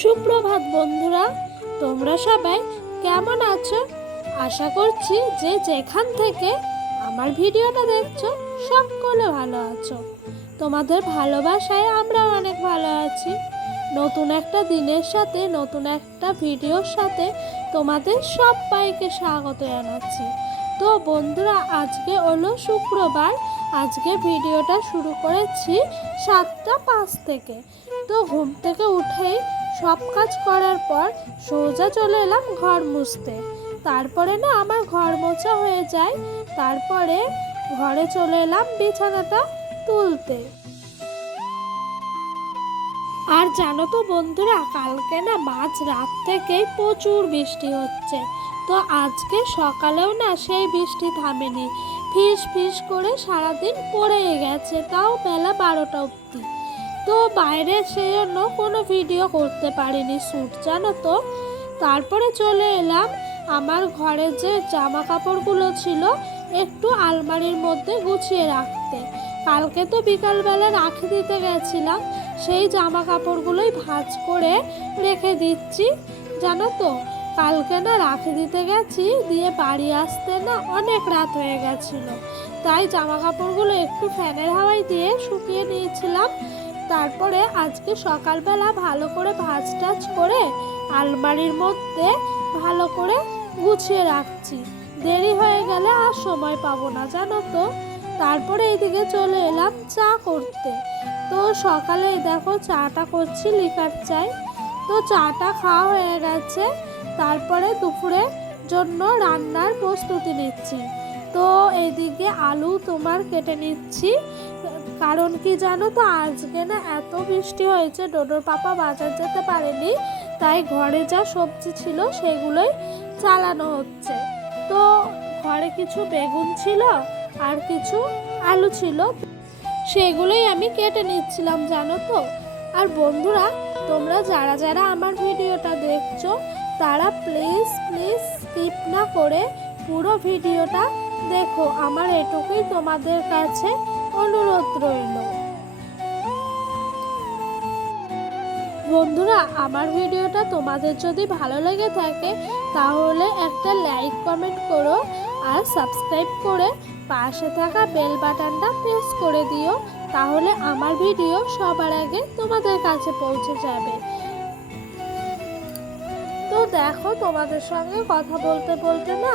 সুপ্রভাত বন্ধুরা, তোমরা সবাই কেমন আছো? আশা করছি যে যেখান থেকে আমার ভিডিওটা দেখছ, সকলে ভালো আছো। তোমাদের ভালোবাসায় আমরা অনেক ভালো আছি। নতুন একটা দিনের সাথে, নতুন একটা ভিডিওর সাথে তোমাদের সবাইকে স্বাগত জানাচ্ছি। তো বন্ধুরা, আজকে হলো শুক্রবার। আজকে ভিডিওটা শুরু করেছি সাতটা পাঁচ থেকে। তো ঘুম থেকে উঠেই সব কাজ করার পর সোজা চলে এলাম ঘর মুছতে। তারপরে না আমার ঘর মোছা হয়ে যায়, তারপরে ঘরে চলে এলাম বিছানাটা তুলতে। আর জানো তো বন্ধুরা, কালকে না মাঝ রাত থেকেই প্রচুর বৃষ্টি হচ্ছে। তো আজকে সকালেও না সেই বৃষ্টি থামেনি। ফিস ফিস করে সারাদিন পড়েই গেছে, তাও বেলা বারোটা অবধি। তো বাইরে সেই জন্য কোনো ভিডিও করতে পারিনি শ্যুট জানো তো? তারপরে চলে এলাম। আমার ঘরে যে জামা কাপড়গুলো ছিল, একটু আলমারির মধ্যে গুছিয়ে রাখতে। কালকে তো বিকালবেলা রাখে দিতে গেছিলাম, সেই জামা কাপড়গুলোই ভাঁজ করে রেখে দিচ্ছি, জানো তো? কালকে না রাখে দিতে গেছি, দিয়ে বাড়ি আসতে না অনেক রাত হয়ে গেছিল। তাই জামা কাপড়গুলো একটু ফ্যানের হাওয়ায় দিয়ে শুকিয়ে নিয়েছিলাম তারপরে আজকে সকালবেলা ভালো করে ভাজ টাজ করে আলমারির মধ্যে ভালো করে গুছিয়ে রাখছি। দেরি হয়ে গেলে আর সময় পাবো না, জানো তো? তারপরে এইদিকে চলে এলাম চা করতে। তো সকালে দেখো চাটা করছি লিকার চাই। তো চাটা খাওয়া হয়ে গেছে। তারপরে দুপুরে জন্য রান্নার প্রস্তুতি নিচ্ছি। তো এইদিকে আলু তোমার কেটে নিচ্ছি। কারণ কি জানো তো, আজকে না এত বৃষ্টি হয়েছে, ডোডোর পাপা বাজার যেতে পারেনি, তাই ঘরে যা সবজি ছিল সেগুলোই চালানো হচ্ছে। তো ঘরে কিছু বেগুন ছিল আর কিছু আলু ছিল, সেগুলোই আমি কেটে নিচ্ছিলাম, জানো তো। আর বন্ধুরা, তোমরা যারা যারা আমার ভিডিওটা দেখছ, তারা প্লিজ প্লিজ স্কিপ না করে পুরো ভিডিওটা দেখো। আমার এটুকুই তোমাদের কাছে অনুরোধ রইল। বন্ধুরা, আমার ভিডিওটা তোমাদের যদি ভালো লেগে থাকে, তাহলে একটা লাইক, কমেন্ট করো আর সাবস্ক্রাইব করে পাশে থাকা বেল বাটনটা প্রেস করে দিও, তাহলে আমার ভিডিও সবার আগে তোমাদের কাছে পৌঁছে যাবে। তো দেখো, তোমাদের সঙ্গে কথা বলতে বলতে না,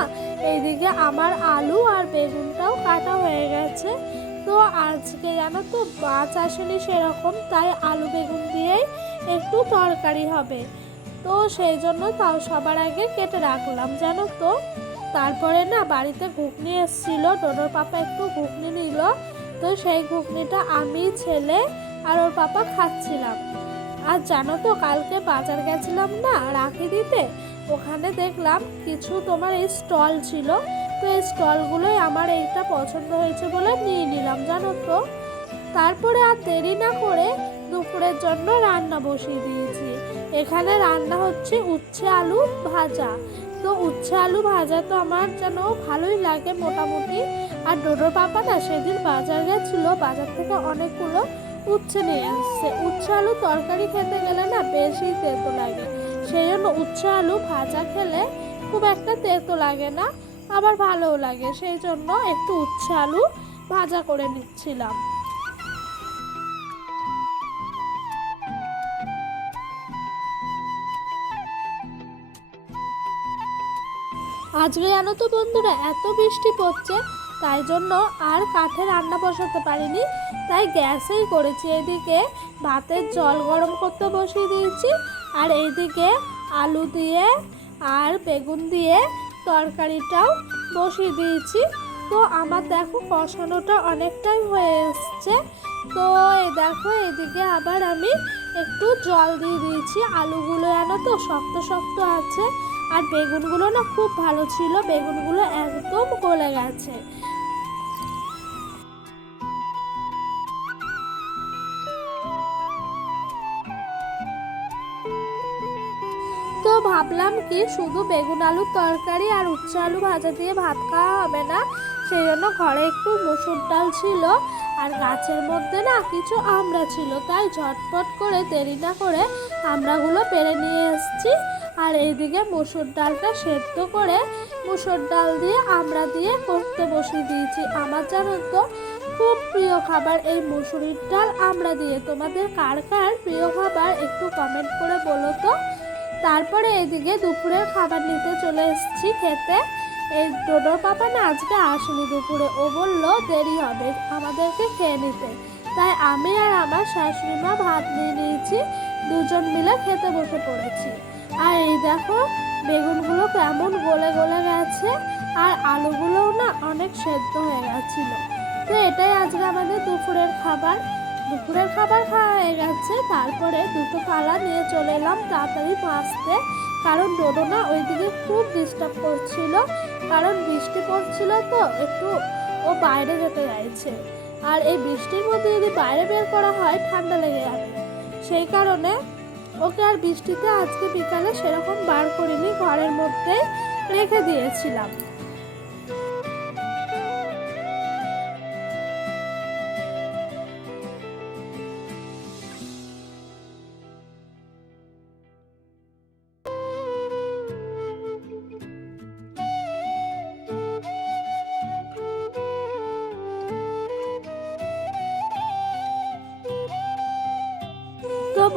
এইদিকে আমার আলু আর বেগুনটাও কাটা হয়ে গেছে। তো আজকে জানো তো, মাছ আসেনি সেরকম, তাই আলু বেগুন দিয়েই একটু তরকারি হবে। তো সেই জন্য তাও সবার আগে কেটে রাখলাম, জানো তো। তারপরে না বাড়িতে ঘুগনি এসেছিল, ডোডোর পাপা একটু ঘুগনি নিল। তো সেই ঘুগনিটা আমি, ছেলে আর ওর পাপা খাচ্ছিলাম। আর জানো তো, কালকে বাজার গেছিলাম না, রাখি দিতে। ওখানে দেখলাম কিছু তোমার এই স্টল ছিল তো এই স্টলগুলোই আমার এইটা পছন্দ হয়েছে বলে নিয়ে নিলাম, জানো তো? তারপরে আর দেরি না করে দুপুরের জন্য রান্না বসিয়ে দিয়েছি। এখানে রান্না হচ্ছে উচ্ছে আলু ভাজা। তো উচ্ছে আলু ভাজা তো আমার যেন ভালোই লাগে মোটামুটি। আর ডোডোর পাপা না সেদিন বাজার গেছিল, বাজার থেকে অনেকগুলো উচ্ছে নিয়ে এসছে। উচ্ছে আলু তরকারি খেতে গেলে না বেশি তেতো লাগে। সেই জন্য উচ্ছে আলু ভাজা খেলে খুব একটা তেতো লাগে না। আবার ভালোও লাগে সেই জন্য একটু উচ্ছে আলু ভাজা করে নিচ্ছিলাম। আজকে জানো তো বন্ধুরা, এত বৃষ্টি পড়ছে, তাই জন্য আর কাঠে রান্না বসাতে পারিনি, তাই গ্যাসেই করেছি। এদিকে ভাতের জল গরম করতে বসিয়ে দিয়েছি, আর এইদিকে আলু দিয়ে আর বেগুন দিয়ে তরকারিটাও বসিয়ে দিয়েছি। তো আমার দেখো কষানোটা অনেকটাই হয়ে এসছে। তো দেখো এদিকে আবার আমি একটু জল দিয়ে দিয়েছি। আলুগুলো যেন তো শক্ত শক্ত আছে। আর বেগুনগুলো না খুব ভালো ছিল। বেগুনগুলো একদম গলে গেছে। তো ভাবলাম কি, শুধু বেগুন আলুর তরকারি আর উচ্ছে আলু ভাজা দিয়ে ভাত খাওয়া হবে না, সেই জন্য ঘরে একটু মসুর ডাল ছিল আর গাছের মধ্যে না কিছু আমড়া ছিল, তাই ঝটপট করে দেরি না করে আমরাগুলো পেরে নিয়ে এসেছি। আর এইদিকে মুসুর ডালটা সেদ্ধ করে মুসুর ডাল দিয়ে আমরা দিয়ে করতে বসিয়ে দিয়েছি। আমার জানো তো খুব প্রিয় খাবার এই মুসুরির ডাল। আমরা দিয়ে তোমাদের কার কার প্রিয় খাবার একটু কমেন্ট করে বলো তো। তারপরে এদিকে দুপুরের খাবার নিতে চলে এসেছি খেতে। এই ডোডোর পাপা না আজকে আসেনি দুপুরে। ও বলল, দেরি হবে আমাদেরকে খেয়ে নিতে। তাই আমি আর আমার শাশুড়ি মা ভাত নিয়ে নিয়েছি। দুজন মিলে খেতে বসে পড়েছি। আর এই দেখো, বেগুনগুলো কেমন গলে গলে গেছে, আর আলুগুলোও না অনেক সেদ্ধ হয়ে গেছিল। তো এটাই আজকে আমাদের দুপুরের খাবার। দুপুরের খাবার খাওয়া হয়ে গেছে, তারপরে দুটো থালা নিয়ে চলে এলাম তাড়াতাড়ি মাছতে কারণ ডোডো না ওইদিকে খুব ডিস্টার্ব করছিল, কারণ বৃষ্টি পড়ছিল তো, একটু ও বাইরে যেতে চাইছে। আর এই বৃষ্টির মধ্যে যদি বাইরে বের করা হয়, ঠান্ডা লেগে যাবে। সেই কারণে ওকে আর বৃষ্টিতে আজকে বিকালে সেরকম বার করিনি, ঘরের মধ্যে রেখে দিয়েছিলাম।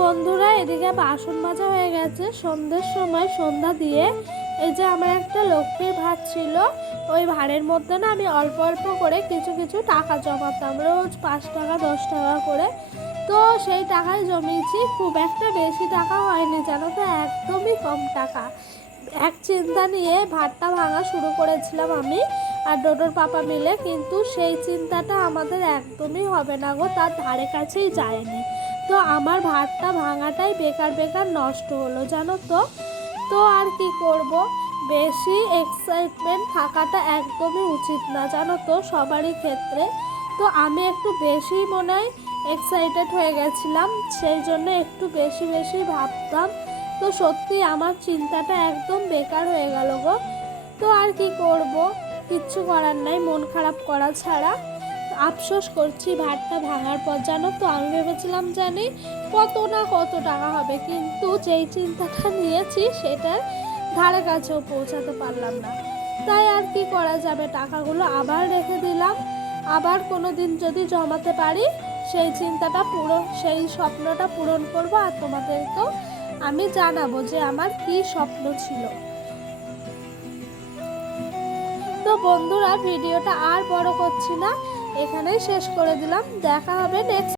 বন্ধুরা, এদিকে বাসন মাজা হয়ে গেছে। সন্ধ্যের সময় সন্ধ্যা দিয়ে এই যে আমার একটা লক্ষ্মীর ভাত ছিল, ওই ভাড়ের মধ্যে না আমি অল্প অল্প করে কিছু কিছু টাকা জমাতাম, রোজ পাঁচ টাকা, দশ টাকা করে। তো সেই টাকায় জমিয়েছি। খুব একটা বেশি টাকা হয়নি, জানো তো, একদমই কম টাকা। এক চিন্তা নিয়ে ভাতটা ভাঙা শুরু করেছিলাম আমি আর ডোডোর পাপা মিলে, কিন্তু সেই চিন্তাটা আমাদের একদমই হবে না গো, তার ধারে কাছেই যায়নি। তো আমার ভাতটা ভাঙাটাই বেকার বেকার নষ্ট হলো, জানো তো? তো আর কি করব? বেশি এক্সাইটমেন্ট থাকাটা একদমই উচিত না, জানো তো? সবারই ক্ষেত্রে। তো আমি একটু বেশি মনে হয় এক্সাইটেড হয়ে গেছিলাম, সেই জন্য একটু বেশি বেশি ভাবতাম। তো সত্যি আমার চিন্তাটা একদম বেকার হয়ে গেল গো। তো আর কি করব? কিচ্ছু করার নাই, মন খারাপ করা ছাড়া। আফসোস করছি, ভাতটা ভাঙার পর। জানো তো, আমি ভেবেছিলাম জানি কত না কত টাকা হবে, কিন্তু যেই চিন্তাটা নিয়েছি সেটার ধারে কাছেও পৌঁছাতে পারলাম না। তাই আর কি করা যাবে? টাকাগুলো আবার রেখে দিলাম। আবার কোনো দিন যদি জমাতে পারি, সেই চিন্তাটা পুরো, সেই স্বপ্নটা পূরণ করব আর তোমাদেরকেও আমি জানাব যে আমার কি স্বপ্ন ছিল। তো বন্ধুরা, ভিডিওটা আর বড় করছি না। এখানেই শেষ করে দিলাম। দেখা হবে নেক্সট